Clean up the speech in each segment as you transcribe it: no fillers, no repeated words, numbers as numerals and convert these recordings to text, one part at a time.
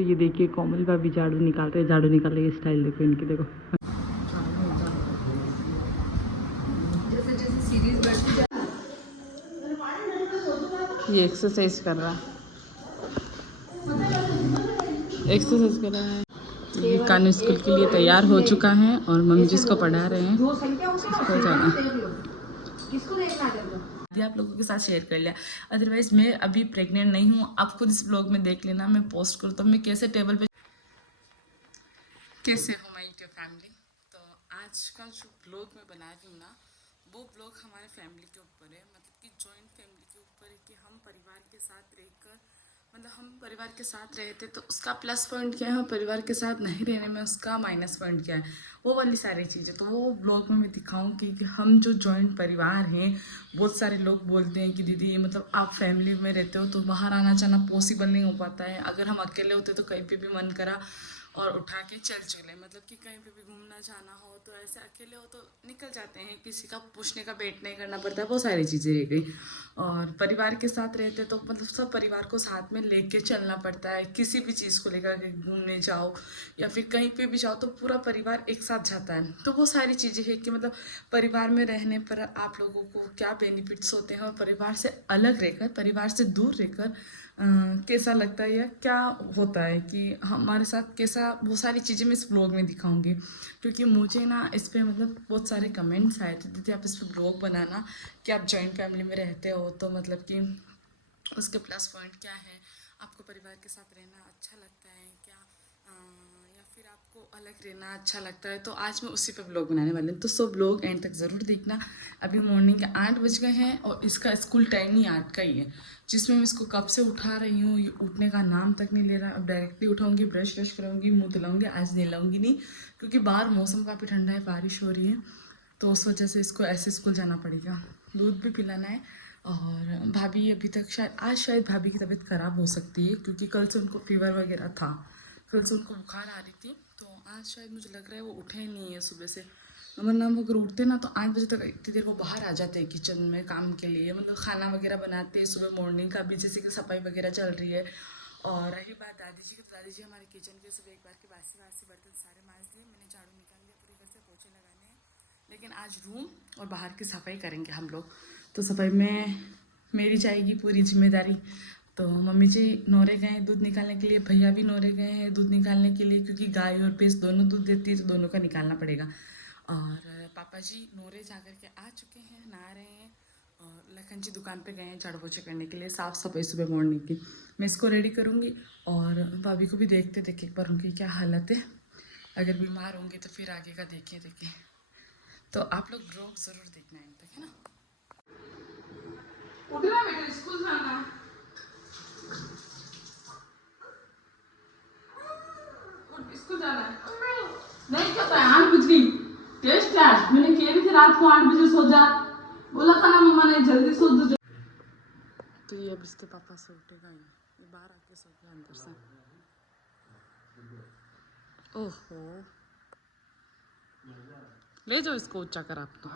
तो ये देखिए कोमल भाभी झाड़ू निकाल रहे हैं, झाड़ू निकाल रहे, स्टाइल देखो इनकी, देखो ये एक्सरसाइज कर रहा है, एक्सरसाइज कर रहा है। ये कानू स्कूल के लिए तैयार हो चुका है और मम्मी जिसको पढ़ा रहे हैं हो जाना। आप लोगों के साथ शेयर कर लिया, अदरवाइज मैं अभी प्रेग्नेंट नहीं हूँ। आप खुद इस ब्लॉग में देख लेना, मैं पोस्ट करूँ तो मैं कैसे टेबल पे कैसे हो माय यूट्यूब फैमिली। तो आज का जो ब्लॉग मैं बना रही हूँ ना, वो ब्लॉग हमारे फैमिली के ऊपर है, मतलब कि जॉइंट फैमिली के ऊपर है कि हम परिवार के साथ रहकर, मतलब हम परिवार के साथ रहते तो उसका प्लस पॉइंट क्या है और परिवार के साथ नहीं रहने में उसका माइनस पॉइंट क्या है, वो वाली सारी चीज़ें। तो वो ब्लॉग में मैं दिखाऊँ कि हम जो जॉइंट परिवार हैं, बहुत सारे लोग बोलते हैं कि दीदी मतलब आप फैमिली में रहते हो तो बाहर आना जाना पॉसिबल नहीं हो पाता है। अगर हम अकेले होते तो कहीं पे भी मन करा और उठा के चल चले, मतलब कि कहीं पे भी घूमना जाना हो तो ऐसे अकेले हो तो निकल जाते हैं, किसी का पूछने का वेट नहीं करना पड़ता है, वो सारी चीज़ें रह गई। और परिवार के साथ रहते तो मतलब सब परिवार को साथ में लेके चलना पड़ता है, किसी भी चीज़ को लेकर के घूमने जाओ या फिर कहीं पे भी जाओ तो पूरा परिवार एक साथ जाता है। तो वो सारी चीज़ें हैं कि मतलब परिवार में रहने पर आप लोगों को क्या बेनिफिट्स होते हैं और परिवार से अलग रहकर, परिवार से दूर रहकर कैसा लगता है या क्या होता है कि हमारे साथ कैसा, वो सारी चीज़ें मैं इस ब्लॉग में दिखाऊंगी। क्योंकि मुझे ना इस पर मतलब बहुत सारे कमेंट्स आए थे, दीदी आप इस पर ब्लॉग बनाना कि आप जॉइंट फैमिली में रहते हो तो मतलब कि उसके प्लस पॉइंट क्या है, आपको परिवार के साथ रहना अच्छा लगता है क्या, या फिर आपको अलग रहना अच्छा लगता है। तो आज मैं उसी पे ब्लॉग बनाने वाली हूँ, तो सब ब्लॉग एंड तक ज़रूर देखना। अभी मॉर्निंग के 8 बज गए हैं और इसका स्कूल टाइम ही 8 का ही है, जिसमें मैं इसको कब से उठा रही हूँ, ये उठने का नाम तक नहीं ले रहा। अब डायरेक्टली उठाऊँगी, ब्रश व्रश कराऊँगी, मुँह धुलाऊँगी, आज नहीं लाऊँगी नहीं क्योंकि बाहर मौसम काफ़ी ठंडा है, बारिश हो रही है, तो उस वजह से इसको ऐसे स्कूल जाना पड़ेगा। दूध भी पिलाना है और भाभी अभी तक शायद भाभी की तबीयत ख़राब हो सकती है क्योंकि कल से उनको फीवर वगैरह था, कल से उनको बुखार आ रही थी, तो आज शायद मुझे लग रहा है वो उठे नहीं है सुबह से, वरना वो अगर उठते ना तो 8 बजे तक इतनी देर वो बाहर आ जाते हैं किचन में काम के लिए, मतलब खाना वगैरह बनाते हैं सुबह मॉर्निंग का भी, जैसे कि सफाई वगैरह चल रही है। और रही बात दादी जी की, तो दादी जी हमारे किचन के सुबह एक बार के बासी बर्तन सारे मांज दिए, मैंने झाड़ू निकाल लिया, पूरे घर से पोछे लगाने हैं, लेकिन आज रूम और बाहर की सफाई करेंगे हम लोग। तो सफाई में मेरी जाएगी पूरी जिम्मेदारी। तो मम्मी जी नौरे गए हैं दूध निकालने के लिए, भैया भी नौरे गए हैं दूध निकालने के लिए क्योंकि गाय और भैंस दोनों दूध देती है तो दोनों का निकालना पड़ेगा। और पापा जी नौरे जा कर के आ चुके हैं, नहा रहे हैं, और लखन जी दुकान पे गए हैं झाड़ू पोछे करने के लिए, साफ़ सफाई सुबह मॉर्निंग की। मैं इसको रेडी करूँगी और भाभी को भी देखते एक बार उनकी क्या हालत है, अगर बीमार होंगे तो फिर आगे का देखें। तो आप लोग ब्लॉग ज़रूर देखना है तक, है ना। उठना बेटा, स्कूल जाना है, स्कूल जाना है। नहीं क्या 8 बज गई, टेस्ट क्लास मैंने कह रही थी रात को 8 बजे सो जा, बोला था ना मम्मा ने जल्दी सो दो। तो ये अब इसके पापा से उठेगा ही, ये बाहर आके सो गया अंदर से। ओहो ले जाओ इसको ऊंचा कर, आप तो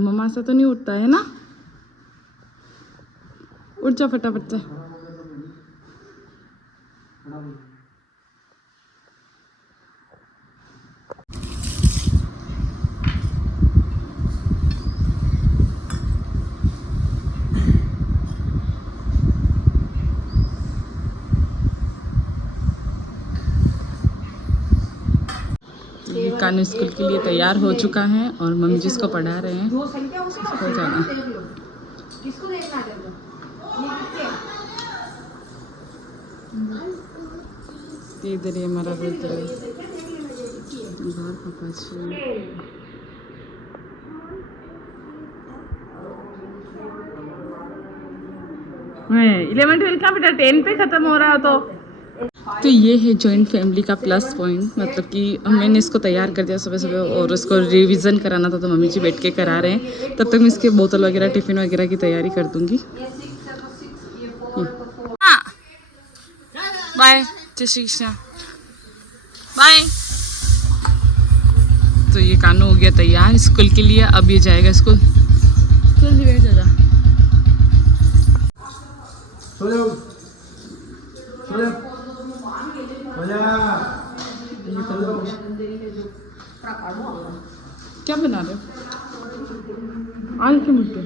मम्मा से तो नहीं उठता है ना, उठ जा फटाफट से। कानू स्कूल के लिए तैयार हो चुका है और मम्मी जिसको पढ़ा रहे हैं हो जाना। इधर ही हमारा पापा जी 11-12 का बेटा 10 पे ख़त्म हो रहा हो तो ये है जॉइंट फैमिली का प्लस पॉइंट, मतलब कि मैंने इसको तैयार कर दिया सुबह सुबह और उसको रिवीजन कराना था तो मम्मी जी बैठ के करा रहे हैं, तब तक मैं इसके बोतल वगैरह टिफ़िन वगैरह की तैयारी कर दूँगी। बाय, जय श्री कृष्ण, बाय। तो ये कानू हो गया तैयार स्कूल के लिए, अब ये जाएगा स्कूल। जल्दी बैठ जा। सो जाओ, सो जाओ, सो जा। क्या बना रहे हो? आलू की मुट्ठी,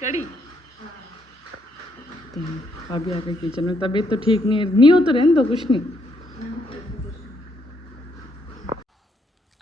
कड़ी। अभी आके किचन में, तबीयत तो ठीक नहीं हो तो रहने दो, कुछ नहीं।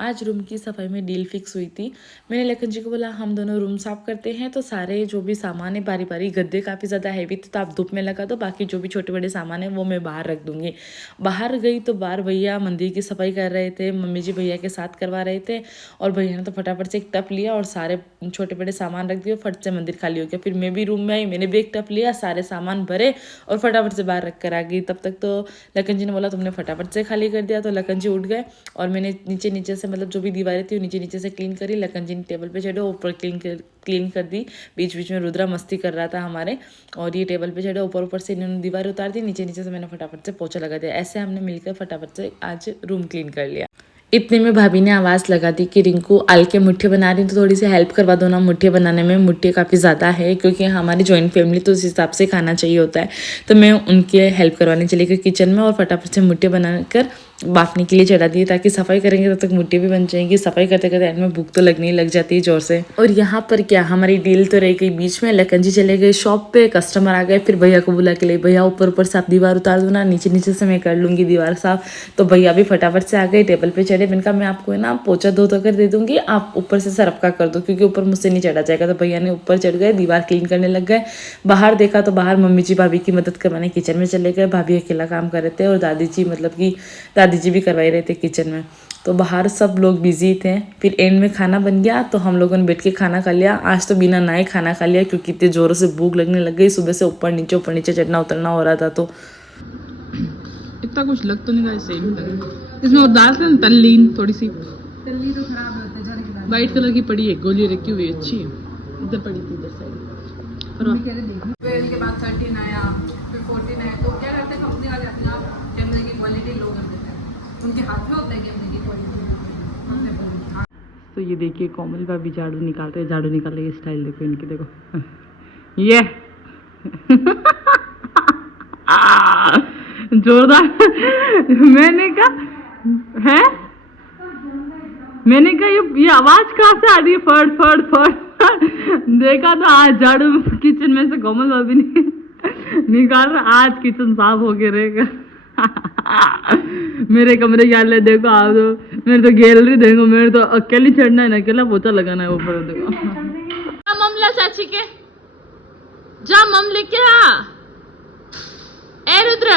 आज रूम की सफाई में डील फिक्स हुई थी। मैंने लखन जी को बोला हम दोनों रूम साफ करते हैं, तो सारे जो भी सामान है बारी बारी, गद्दे काफ़ी ज़्यादा हैवी थे तो आप धूप में लगा दो, बाकी जो भी छोटे बड़े सामान है वो मैं बाहर रख दूँगी। बाहर गई तो बाहर भैया मंदिर की सफाई कर रहे थे, मम्मी जी भैया के साथ करवा रहे थे, और भैया ने तो फटाफट से एक टप लिया और सारे छोटे बड़े सामान रख दिए, फट से मंदिर खाली हो गया। फिर मैं भी रूम में आई, मैंने भी एक टप लिया, सारे सामान भरे और फटाफट से बाहर रख कर आ गई। तब तक तो लखन जी ने बोला तुमने फटाफट से खाली कर दिया, तो लखन जी उठ गए और मैंने नीचे से मतलब जो भी दीवारें थी वो नीचे से क्लीन करी। लखन जी ने टेबल पे चढ़े, ऊपर क्लीन कर दी। बीच बीच में रुद्रा मस्ती कर रहा था हमारे, और ये टेबल पे चढ़े, ऊपर से इन्होंने दीवार उतार दी, नीचे से मैंने फटाफट से पोछा लगा दिया। ऐसे हमने मिलकर फटाफट से आज रूम क्लीन कर लिया। इतने में भाभी ने आवाज़ लगा दी कि रिंकू आल के मुट्ठी बना रही तो थोड़ी सी हेल्प करवा दो ना। मुट्ठी बनाने में मुट्ठी काफ़ी ज़्यादा है, क्योंकि हमारी जॉइंट फैमिली तो उस हिसाब से खाना चाहिए होता है। तो मैं उनके हेल्प करवाने चली गई किचन में और फटाफट से मुट्ठी बनाकर बाफने के लिए चढ़ा दी, ताकि सफाई करेंगे तब तक मुट्ठी भी बन जाएगी। सफाई करते करते एंड में भूख तो लगने लग जाती है जोर से। और यहाँ पर क्या हमारी डील तो रह गई बीच में। लखन जी चले गए शॉप पे, कस्टमर आ गए, फिर भैया को बुला के ले, भैया ऊपर से आप दीवार उतार दो ना, नीचे से मैं कर लूँगी दीवार साफ। तो भैया भी फटाफट से आ गए, टेबल पे चढ़े। मैंने कहा मैं आपको है ना पोछा धो कर दे दूँगी, आप ऊपर से सरफ का कर दो, क्योंकि ऊपर मुझसे नहीं चढ़ा जाएगा। तो भैया ने ऊपर चढ़ गए, दीवार क्लीन करने लग गए। बाहर देखा तो बाहर मम्मी जी भाभी की मदद करवाने किचन में चले गए। भाभी अकेला काम कर रहे थे और दादी जी भी करवाई रहे थे किचन में। तो बाहर सब लोग बिजी थे। फिर एंड में खाना बन गया तो हम लोगों ने बैठ के खाना खा लिया। आज तो बिना नहाए खाना खा लिया, क्योंकि इतने ज़ोरों से भूख लगने लग गई। सुबह से ऊपर नीचे चढ़ना उतरना हो रहा था, तो इतना कुछ लग तो नहीं रहा, सही नहीं लग। इसमें और दाल से तल्लीन थोड़ी सी तल्ली तो खराब होता है, वाइट कलर की पड़ी है, गोली रखी हुई अच्छी है, इधर पड़ी थी इधर साइड। फिर इनके बाद 13 आया, फिर 14 आया, तो क्या करते हैं कंपनी वाले अपना कैमरे की क्वालिटी लो कर देते हैं, उनके हाथ में होता है कैमरे की क्वालिटी। तो ये देखिए कोमल भाभी झाड़ू निकालते हैं, झाड़ू निकालने की स्टाइल देखो इनकी, देखो ये जोरदार। मैंने कहा ये आवाज कहाँ से आ रही है, फट फट फट। देखा तो आज झाड़ू किचन में से कोमल भाभी ने निकाल रहा, आज किचन साफ होके रहेगा। मेरे कमरे की हालत देखो आप, तो मेरे तो गैलरी देखो, मेरे तो अकेली चढ़ना है ना, अकेला पोछा लगाना है ऊपर। देखो ममला चाची के जा, मम लेके आ ए रुद्र।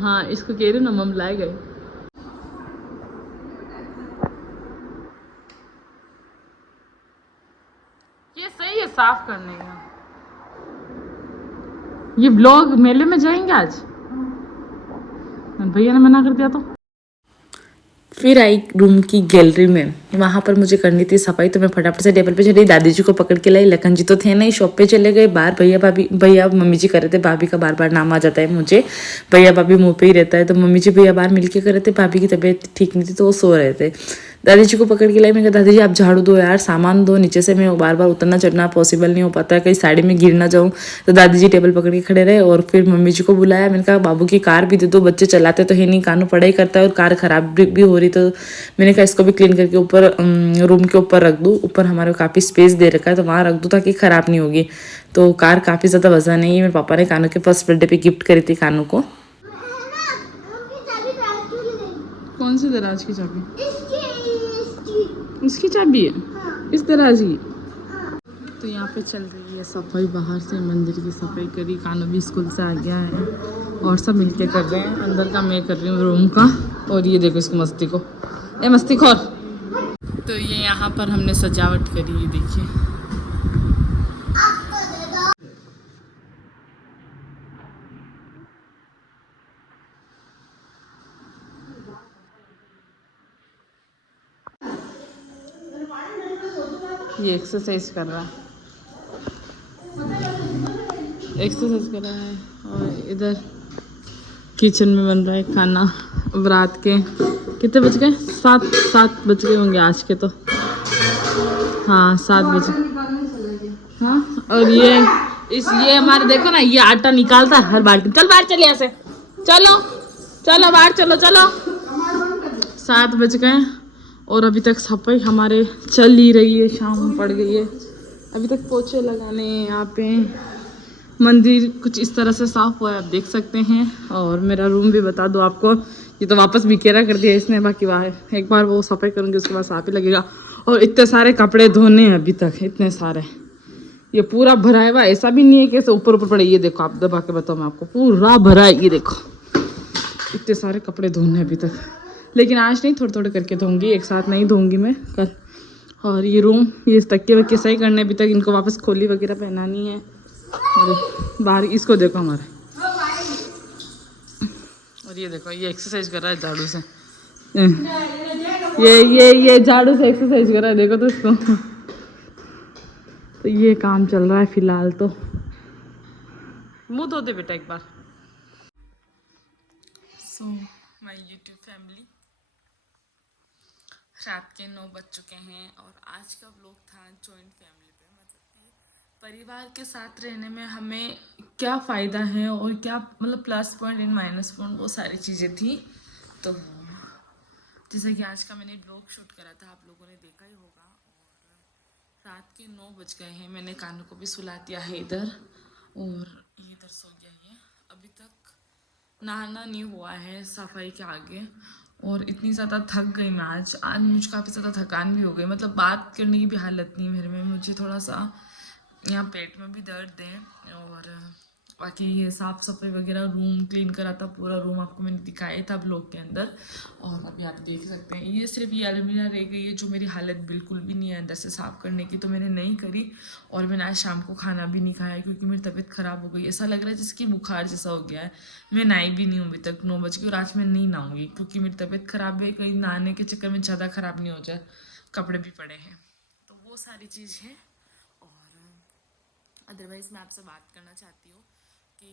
हाँ इसको कह रही हूँ ना, मम लाए गए। ये सही है साफ करने का। ये ब्लॉग मेले में जाएंगे आज, भैया ने मना कर दिया तो। फिर आई रूम की गैलरी में, वहाँ पर मुझे करनी थी सफाई, तो मैं फटाफट से टेबल पे चली, दादी जी को पकड़ के लाई। लखन जी तो थे नहीं, शॉप पे चले गए। बाहर भैया मम्मी जी कर रहे थे, भाभी का बार बार नाम आ जाता है मुझे, भैया भाभी मुँह पे ही रहता है। तो मम्मी जी भैया बाहर मिलके कर रहे थे, भाभी की तबीयत ठीक नहीं थी तो वो सो रहे थे। दादी जी को पकड़ के लाई, मैंने कहा दादी जी आप झाड़ू दो यार, सामान दो नीचे से, मैं बार बार उतरना चढ़ना पॉसिबल नहीं हो पाता है, कहीं साड़ी में गिर ना जाऊँ। तो दादी जी टेबल पकड़ के खड़े रहे, और फिर मम्मी जी को बुलाया। मैंने कहा बाबू की कार भी दे दो, बच्चे चलाते तो है नहीं, कानू पढ़ाई करता है और कार खराब भी हो रही, तो मैंने कहा इसको भी क्लीन करके ऊपर रूम के ऊपर रख दूँ। ऊपर हमारे काफ़ी स्पेस दे रखा है तो वहाँ रख दूँ ताकि ख़राब नहीं होगी। तो कार काफ़ी ज़्यादा वजन है, मेरे पापा ने कानू के फर्स्ट बर्थडे पे गिफ्ट करी थी कानू को। कौन सी दराज की चाबी? इसकी चाबी है? हाँ। इस दराज की? हाँ। तो यहाँ पे चल रही है सफाई, बाहर से मंदिर की सफाई करी, कानू भी स्कूल से आ गया है और सब मिलके कर रहे हैं। अंदर का मैं कर रही हूँ रूम का, और ये देखो इसकी मस्ती को, ये मस्ती खोर। तो ये यहाँ पर हमने सजावट करी है, देखिए ये एक्सरसाइज कर रहा है, और इधर किचन में बन रहा है खाना। रात के कितने बज गए? 7 बज गए होंगे आज के तो, हाँ 7 बजे। हाँ और ये ये हमारे देखो ना, ये आटा निकालता है हर बाल्टी। चल बाहर चले ऐसे, चलो चलो बाहर चलो चलो। 7 बज गए और अभी तक सफाई हमारे चल ही रही है, शाम पड़ गई है। अभी तक पोछे लगाने हैं यहाँ पे। मंदिर कुछ इस तरह से साफ हुआ है, आप देख सकते हैं। और मेरा रूम भी बता दो आपको, ये तो वापस बिखेरा कर दिया इसने, बाकी बाहर एक बार वो सफाई करूँगी उसके बाद साफ ही लगेगा। और इतने सारे कपड़े धोने हैं अभी तक, इतने सारे, ये पूरा भरा हुआ, ऐसा भी नहीं है कि ऐसे ऊपर ऊपर पड़े। ये देखो, आप दबा के बताओ मैं आपको, पूरा भरा है। ये देखो इतने सारे कपड़े धोने अभी तक, लेकिन आज नहीं, थोड़े थोड़े करके धोऊंगी, एक साथ नहीं धोऊंगी मैं कल। और ये रूम, ये तक्के वक्के सही करने, अभी तक इनको वापस खोली वगैरह पहनानी है। और बाहर इसको देखो हमारे, और ये देखो ये एक्सरसाइज कर रहा है झाड़ू से। ये झाड़ू से एक्सरसाइज कर रहा है, देखो तो इसको। तो ये काम चल रहा है फिलहाल। तो मुंह धो दे बेटा एक बार। सो माय यूट्यूब फैमिली, रात के 9 बज चुके हैं और आज का व्लॉग था जॉइंट फैमिली पे, मतलब कि परिवार के साथ रहने में हमें क्या फ़ायदा है और क्या मतलब plus point and minus point, वो सारी चीज़ें थी। तो जैसे कि आज का मैंने व्लॉग शूट करा था, आप लोगों ने देखा ही होगा। और रात के 9 बज गए हैं, मैंने कानू को भी सुला दिया है इधर, और ये इधर सो गया है। अभी तक नहाना नहीं हुआ है सफाई के आगे। और इतनी ज़्यादा थक गई मैं आज मुझे काफ़ी ज़्यादा थकान भी हो गई, मतलब बात करने की भी हालत नहीं मेरे में। मुझे थोड़ा सा यहाँ पेट में भी दर्द है। और बाकी ये साफ़ सफाई वगैरह, रूम क्लीन करा था, पूरा रूम आपको मैंने दिखाया था ब्लॉग के अंदर। और अभी आप देख सकते हैं, ये सिर्फ ये अलमीरा रह गई है जो मेरी हालत बिल्कुल भी नहीं है अंदर से साफ़ करने की, तो मैंने नहीं करी। और मैंने आज शाम को खाना भी नहीं खाया क्योंकि मेरी तबीयत ख़राब हो गई, ऐसा लग रहा है जैसे कि बुखार जैसा हो गया है। मैं नहाई भी नहीं हूँ अभी तक 9 बज के, और आज मैं नहीं नहाऊंगी क्योंकि मेरी तबीयत ख़राब है, कहीं नहाने के चक्कर में ज़्यादा ख़राब नहीं हो जाए। कपड़े भी पड़े हैं, तो वो सारी चीज़ है। और अदरवाइज़ मैं आपसे बात करना चाहती हूँ कि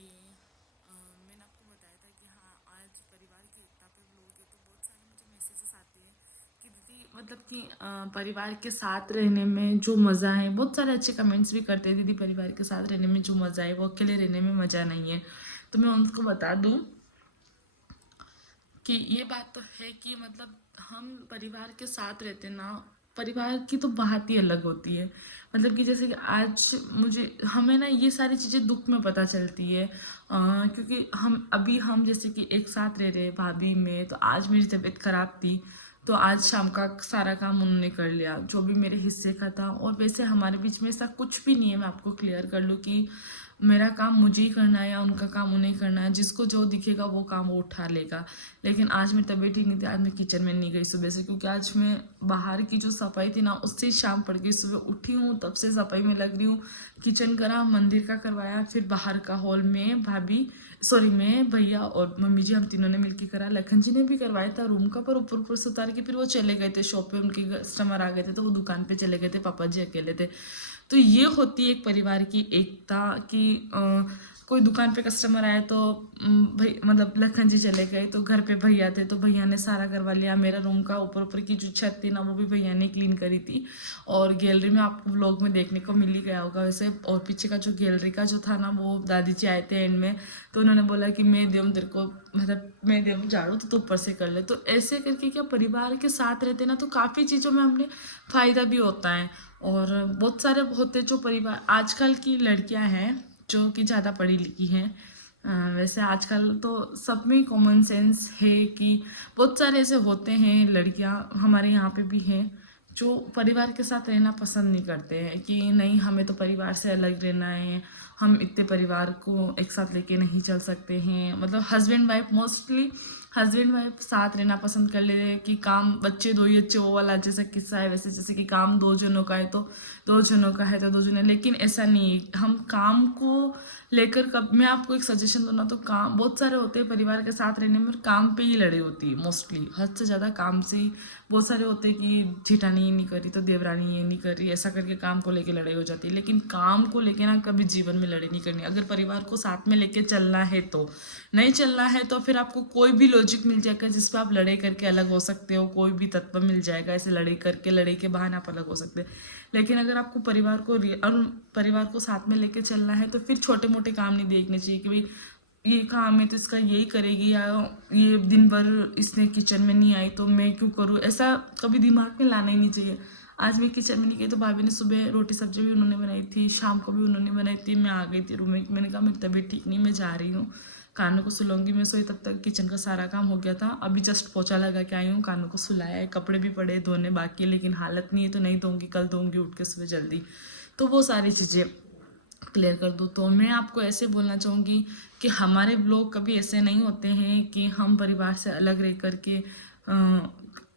मैंने आपको बताया था कि हाँ आज परिवार की एकता पे व्लॉग है, तो बहुत सारे मुझे मैसेजेस आते हैं कि दीदी मतलब कि परिवार के साथ रहने में जो मज़ा है, बहुत सारे अच्छे कमेंट्स भी करते हैं, दीदी परिवार के साथ रहने में जो मज़ा है वो अकेले रहने में मज़ा नहीं है। तो मैं उनको बता दूँ कि ये बात तो है कि मतलब हम परिवार के साथ रहते ना, परिवार की तो बात ही अलग होती है। मतलब कि जैसे कि आज मुझे, हमें ना ये सारी चीज़ें दुख में पता चलती है, क्योंकि हम जैसे कि एक साथ रह रहे भाभी में, तो आज मेरी तबीयत ख़राब थी, तो आज शाम का सारा काम उन्होंने कर लिया जो भी मेरे हिस्से का था। और वैसे हमारे बीच में ऐसा कुछ भी नहीं है, मैं आपको क्लियर कर लूँ कि मेरा काम मुझे ही करना है या उनका काम उन्हें करना है, जिसको जो दिखेगा वो काम वो उठा लेगा। लेकिन आज मेरी तबीयत ठीक नहीं थी, आज मैं किचन में नहीं गई सुबह से, क्योंकि आज मैं बाहर की जो सफाई थी ना उससे ही शाम पड़ गई। सुबह उठी हूँ तब से सफाई में लग रही हूँ, किचन करा, मंदिर का करवाया, फिर बाहर का हॉल में मैं, भैया और मम्मी जी, हम तीनों ने मिलकर करा। लखन जी ने भी करवाया था रूम का, पर ऊपर ऊपर से उतार के फिर वो चले गए थे शॉप पे, उनके कस्टमर आ गए थे तो वो दुकान पे चले गए थे, पापा जी अकेले थे। तो ये होती है एक परिवार की एकता कि कोई दुकान पे कस्टमर आए तो भाई मतलब लखन जी चले गए तो घर पे भैया थे तो भैया ने सारा करवा लिया। मेरा रूम का ऊपर ऊपर की जो छत थी ना वो भी भैया ने क्लीन करी थी। और गैलरी में आपको व्लॉग में देखने को मिल ही गया होगा वैसे। और पीछे का जो गैलरी का जो था ना, वो दादी जी आए थे एंड में, तो उन्होंने बोला कि मैं दूँ तेरे को, मतलब मैं दूँ झाड़ू तो तू ऊपर से कर ले। तो ऐसे करके क्या परिवार के साथ रहते ना तो काफ़ी चीज़ों में हमने फ़ायदा भी होता है। और बहुत सारे होते जो परिवार, आजकल की लड़कियां हैं जो कि ज़्यादा पढ़ी लिखी हैं, वैसे आजकल तो सब में कॉमन सेंस है कि बहुत सारे ऐसे होते हैं लड़कियां, हमारे यहाँ पे भी हैं, जो परिवार के साथ रहना पसंद नहीं करते हैं कि नहीं हमें तो परिवार से अलग रहना है, हम इतने परिवार को एक साथ लेके नहीं चल सकते हैं। मतलब husband wife, mostly husband wife साथ रहना पसंद कर लेते हैं कि काम बच्चे दो ही अच्छे, वो वाला जैसा किस्सा है वैसे, जैसे कि काम 2 जनों का है तो 2 जनों का है तो 2 जने, लेकिन ऐसा नहीं है। हम काम को लेकर कब, मैं आपको एक सजेशन दूँ ना तो काम बहुत सारे होते हैं परिवार के साथ रहने में, काम पे ही लड़ाई होती है मोस्टली, हद से ज़्यादा काम से ही। बहुत सारे होते हैं कि जेठानी ये नहीं करी तो देवरानी ये नहीं करी, ऐसा करके काम को लेके लड़ाई हो जाती है। लेकिन काम को लेके ना कभी जीवन में लड़ाई नहीं करनी। अगर परिवार को साथ में लेके चलना है तो, नहीं चलना है तो फिर आपको कोई भी लॉजिक मिल जाएगा जिस पे आप लड़ाई करके अलग हो सकते हो, कोई भी तत्व मिल जाएगा ऐसे लड़ाई करके, लड़ाई के बहाने आप अलग हो सकते हैं। लेकिन अगर आपको परिवार को साथ में लेके चलना है तो फिर छोटे मोटे काम नहीं देखने चाहिए कि भाई ये काम है तो इसका यही करेगी, या ये दिन भर इसने किचन में नहीं आई तो मैं क्यों करूँ, ऐसा कभी दिमाग में लाना ही नहीं चाहिए। आज मैं किचन में नहीं गई तो भाभी ने सुबह रोटी सब्जी भी उन्होंने बनाई थी, शाम को भी उन्होंने बनाई थी, मैं आ गई थी रूम में, मैंने कहा मेरी तबीयत ठीक नहीं, मैं जा रही हूँ, कानों को सुलाऊंगी। मैं सोई तब तक किचन का सारा काम हो गया था, अभी जस्ट पोछा लगा के आई हूँ, कानों को सुलाया है, कपड़े भी पड़े धोने बाकी है, लेकिन हालत नहीं है तो नहीं धोऊंगी, कल धोऊंगी उठ के सुबह जल्दी। तो वो सारी चीज़ें क्लियर कर दूँ। तो मैं आपको ऐसे बोलना चाहूँगी कि हमारे ब्लॉग कभी ऐसे नहीं होते हैं कि हम परिवार से अलग रह कर के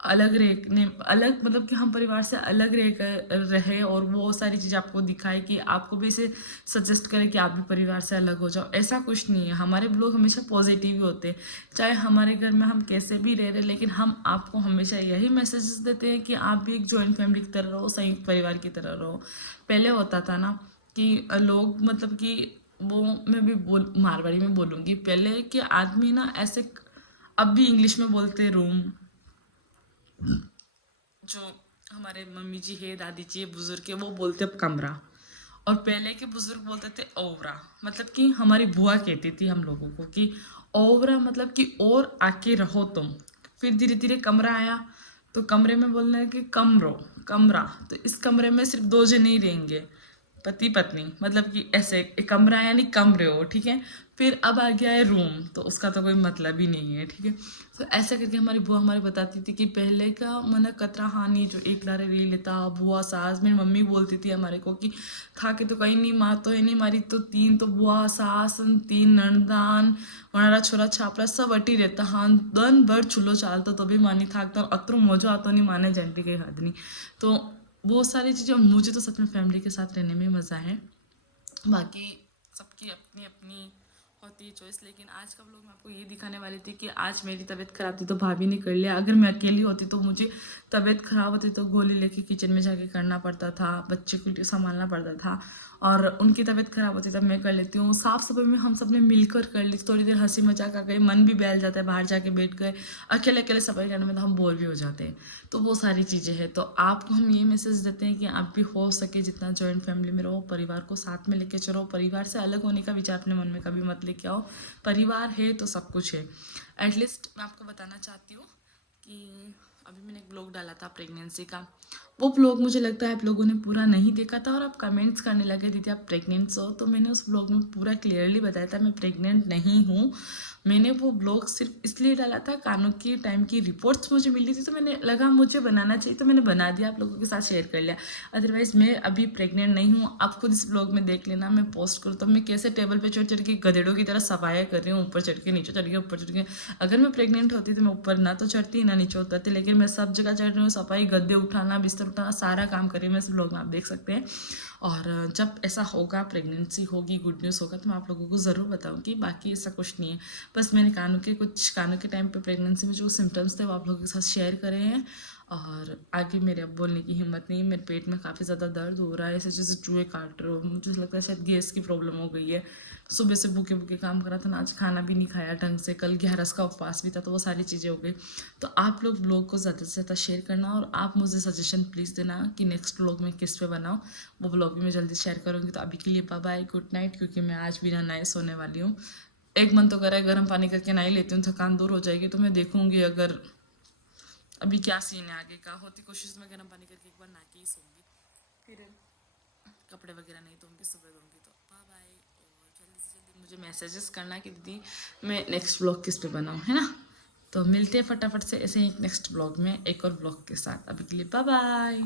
अलग मतलब कि हम परिवार से अलग रहे और वो सारी चीज़ आपको दिखाए कि आपको भी इसे सजेस्ट करें कि आप भी परिवार से अलग हो जाओ, ऐसा कुछ नहीं है। हमारे ब्लॉग हमेशा पॉजिटिव ही होते हैं, चाहे हमारे घर में हम कैसे भी रह रहे, लेकिन हम आपको हमेशा यही मैसेजेस देते हैं कि आप भी एक जॉइंट फैमिली की तरह रहो, संयुक्त परिवार की तरह रहो। पहले होता था ना कि लोग मतलब कि वो मैं भी मारवाड़ी में बोलूँगी, पहले के आदमी ना ऐसे, अब भी इंग्लिश में बोलते रूम, जो हमारे मम्मी जी है, दादी जी है, बुजुर्ग है, वो बोलते अब कमरा, और पहले के बुजुर्ग बोलते थे ओवरा, मतलब कि हमारी बुआ कहती थी हम लोगों को कि ओवरा मतलब कि और आके रहो तुम। फिर धीरे धीरे कमरा आया तो कमरे में बोलना है कि कमरा, तो इस कमरे में सिर्फ 2 जने ही रहेंगे, पति पत्नी, मतलब कि ऐसे एक कमरा यानी कमरे हो, ठीक है। फिर अब आ गया है रूम, तो उसका तो कोई मतलब ही नहीं है, ठीक है। तो ऐसे करके हमारी बुआ हमारी बताती थी कि पहले का मन कतरा हानि जो एक लारे रे लेता, बुआ सास, मेरी मम्मी बोलती थी हमारे को कि था के तो कहीं नहीं, माँ तो है नहीं मारी, तो 3 तो बुआ सास, 3 नंदान, हमारा छोरा छापरा सब अटी रहता, हाँ दन भर चुलो चालतो तो भी मानी थाकता, अतरू मौजो आतो नहीं माने जानती कहीं हद नहीं। तो वो सारी चीज़ें, मुझे तो सच में फैमिली के साथ रहने में मज़ा है, बाकी सबकी अपनी अपनी होती है चॉइस। लेकिन आज का व्लॉग मैं आपको ये दिखाने वाली थी कि आज मेरी तबीयत खराब थी तो भाभी ने कर लिया, अगर मैं अकेली होती तो मुझे तबीयत खराब होती तो गोली लेके किचन में जाके करना पड़ता था, बच्चे को संभालना पड़ता था, और उनकी तबीयत खराब होती तब मैं कर लेती हूँ। साफ़ सफाई में हम सब ने मिलकर कर ली, थोड़ी देर हंसी मजाक आ गई, मन भी बहल जाता है, बाहर जाके बैठ गए, अकेले अकेले सफाई करने में तो हम बोर भी हो जाते हैं। तो वो सारी चीज़ें हैं। तो आपको हम ये मैसेज देते हैं कि आप भी हो सके जितना जॉइंट फैमिली में रहो, परिवार को साथ में लेके चलो, परिवार से अलग होने का विचार अपने मन में कभी मत लेके आओ, परिवार है तो सब कुछ है। एटलीस्ट मैं आपको बताना चाहती हूँ कि अभी मैंने एक ब्लॉग डाला था प्रेगनेंसी का, वो ब्लॉग मुझे लगता है आप लोगों ने पूरा नहीं देखा था और आप कमेंट्स करने लगे दीदी आप प्रेग्नेंट हो, तो मैंने उस ब्लॉग में पूरा क्लियरली बताया था मैं प्रेग्नेंट नहीं हूँ। मैंने वो ब्लॉग सिर्फ इसलिए डाला था, कानों की टाइम की रिपोर्ट्स मुझे मिल रही थी तो मैंने लगा मुझे बनाना चाहिए, तो मैंने बना दिया, आप लोगों के साथ शेयर कर लिया। अदरवाइज़ मैं अभी प्रेग्नेंट नहीं हूँ, आप खुद इस ब्लॉग में देख लेना, मैं पोस्ट करूँ तो मैं कैसे टेबल पे चढ़ के गधेड़ों की तरह सफाया कर रही हूँ, ऊपर चढ़ के नीचे चढ़ के ऊपर चढ़ के। अगर मैं प्रेग्नेंट होती तो मैं ऊपर ना तो चढ़ती ना नीचे उतरती, लेकिन मैं सब जगह चढ़ रही हूँ, सफाई, गद्दे उठाना, बिस्तर उठाना, सारा काम कर रही हूँ मैं इस ब्लॉग में, आप देख सकते हैं। और जब ऐसा होगा, प्रेगनेंसी होगी, गुड न्यूज़ होगा, तो मैं आप लोगों को ज़रूर बताऊंगी। बाकी ऐसा कुछ नहीं है, बस मैंने कानों के टाइम पे प्रेगनेंसी में जो सिम्टम्स थे वो आप लोगों के साथ शेयर करे हैं। और आगे मेरे अब बोलने की हिम्मत नहीं, मेरे पेट में काफ़ी ज़्यादा दर्द हो रहा है, ऐसे जैसे चूहे काट रहे हो, मुझे लगता है शायद गैस की प्रॉब्लम हो गई है। सुबह से भूखे भूखे काम करा था ना, आज खाना भी नहीं खाया ढंग से, कल 11 का उपवास भी था, तो वो सारी चीज़ें हो गई। तो आप लोग ब्लॉग को ज़्यादा से ज़्यादा शेयर करना और आप मुझे सजेशन प्लीज़ देना कि नेक्स्ट ब्लॉग में किस पे बनाऊँ, वो ब्लॉग भी मैं जल्दी शेयर करूँगी। तो अभी के लिए बाय बाय, गुड नाइट, क्योंकि मैं आज बिना नहाए सोने वाली हूँ। एक मन तो कर रहा है गर्म पानी करके नहा ही लेती हूँ, थकान दूर हो जाएगी, तो मैं देखूँगी अगर अभी क्या सीन है आगे का, होती कोशिश मैं गर्म पानी करके एक बार नहा के ही सोऊंगी, फिर कपड़े वगैरह नहीं धोऊंगी, सुबह धोऊंगी। तो बाय बाय, और जल्दी से जल्दी मुझे मैसेजेस करना कि दीदी मैं नेक्स्ट ब्लॉग किस पे बनाऊँ, है ना। तो मिलते हैं फटाफट से ऐसे ही नेक्स्ट ब्लॉग में एक और ब्लॉग के साथ। अभी के लिए बाय बाय।